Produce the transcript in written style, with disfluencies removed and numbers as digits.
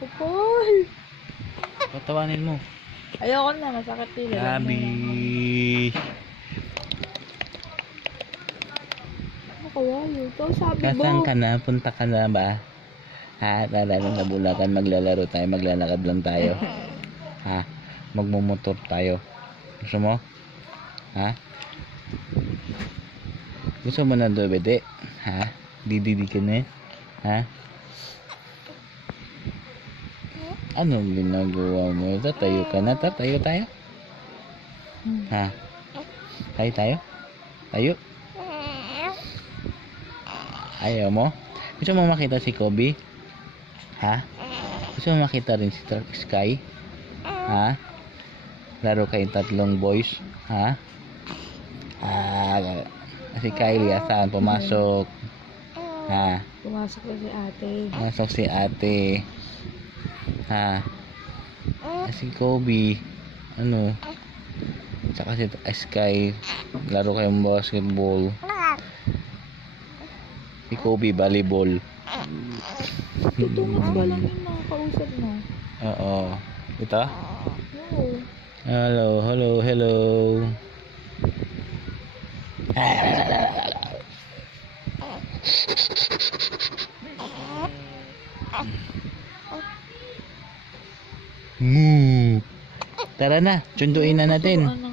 Kapal. Patawanin mo. Ayoko na, masakit dito. Gabi. Kawayo. Ito sabi mo. Nasaan ka na? Punta ka na ba? Ha? Lalalang sa Bulacan, maglalaro tayo, maglalakad lang tayo. Ha? Magmumotor tayo. Gusto mo? Ha? Gusto mo na dobede? Ha? Dididi ka na? Ha? Anong ginagawa mo? Tatayo ka na? Tatayo tayo? Ha? Tayo tayo? Tayo? Ayaw mo? Gusto mo makita si Kobe? Ha? Gusto mo makita rin si Sky? Ha? Laro kayong tatlong boys? Ha? Si Kylie asan? Pumasok? Ha? Pumasok na si ate. Pumasok si ate. Ha? Si Kobe. Ano? Tsaka si Sky. Laro kayong basketball. Si Kobe, volleyball. Tutungas ba lang yung nakakausap mo? Oo. Ito? Oo. Hello, hello, hello. Moo. Tara na, tsunduin na natin. Ano?